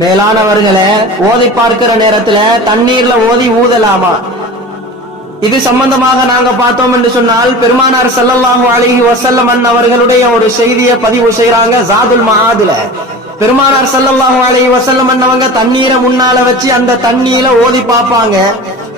மேலானவர்களை ஓதி பார்க்கிற நேரத்துல தண்ணீர்ல ஓதி ஊதலாமா? இது சம்பந்தமாக நாங்க பார்த்தோம் என்று சொன்னால் பெருமானார் ஸல்லல்லாஹு அலைஹி வஸல்லம் அவர்களுடைய ஒரு செய்தியை பதிவு செய்யறாங்க ஜாதுல் மஹாதுல. பெருமானார் செல்லல்லாஹு அலைஹி வஸல்லம் அவங்க தண்ணீரை முன்னால வச்சு அந்த தண்ணீரை ஓதி பார்ப்பாங்க.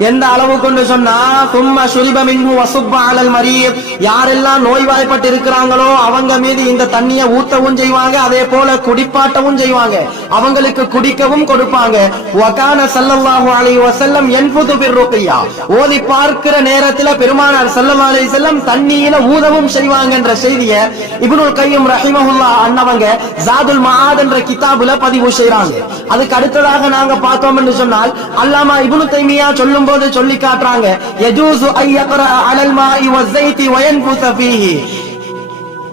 எந்த அளவு கொண்டு சொன்னா சும்மா சுரிப மின்ஹு வசுப்ப அலல் மரீப். யாரெல்லாம் நோய்வாய்ப்பட்டு இருக்கிறாங்களோ அவங்க மீது இந்த தண்ணியை ஊத்தவும் செய்வாங்க அதே போல குடிப்பாட்டவும் செய்வாங்க. அவங்களுக்கு குடிக்கவும் கொடுப்பாங்க. வகான ஸல்லல்லாஹு அலி வசல்லம் என்பது பிர்ருக்யா ஓதி பார்க்கிற நேரத்துல பெருமானார் ஸல்லல்லாஹு அலி செல்லம் தண்ணியில ஊதவும் செய்வாங்க என்ற செய்தியை இப்னுல் கையும் ரஹிமஹுல்லா அண்ணவங்க ஜாதுல் மஹாத் என்ற கிதாபுல பதிவு செய்யறாங்க அதுக்கு அடுத்ததாக நாங்க பார்த்தோம் என்று சொன்னால் அல்லாமா இபுனு தைமியா சொல்லும் போது சொல்லி காட்டுறாங்க யஜூசு ஐ யக்ரா மாஇ வஸ்ஸைதி வயன்ஃபுஸ ஃபீஹி.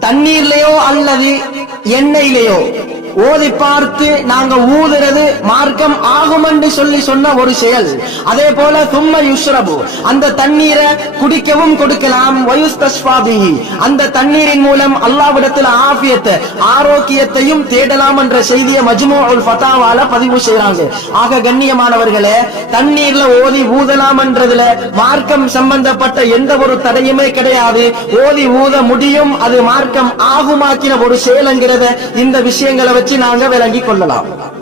தண்ணீர்லயோ அல்லது எண்ணெயிலேயோ ஓதி பார்த்து நாங்க ஊதுறது மார்க்கம் ஆகும் என்று சொல்லி சொன்ன ஒரு செயல். அதே போல தும்ம யுஷ்ரபு அந்த தண்ணீரை குடிக்கவும் கொடுக்கலாம். வயுஸ்தஸ்ஃபா அந்த தண்ணீரின் மூலம் அல்லாவிடத்தில் ஆபியத்தை ஆரோக்கியத்தையும் தேடலாம் என்ற செய்தியை மஜ்மூஉல் ஃபதாவால பதிவு செய்றாங்க. ஆக கண்ணியமானவர்களே தண்ணீர்ல ஓதி ஊதலாம் என்றதுல மார்க்கம் சம்பந்தப்பட்ட எந்த ஒரு தடையுமே கிடையாது. ஓதி ஊத முடியும் அது மார்க்கம் ஆகுமாக்கின ஒரு செயலுங்கிறத இந்த விஷயங்களை வச்சு வச்சு நாங்க விளங்கி கொள்ளலாம்.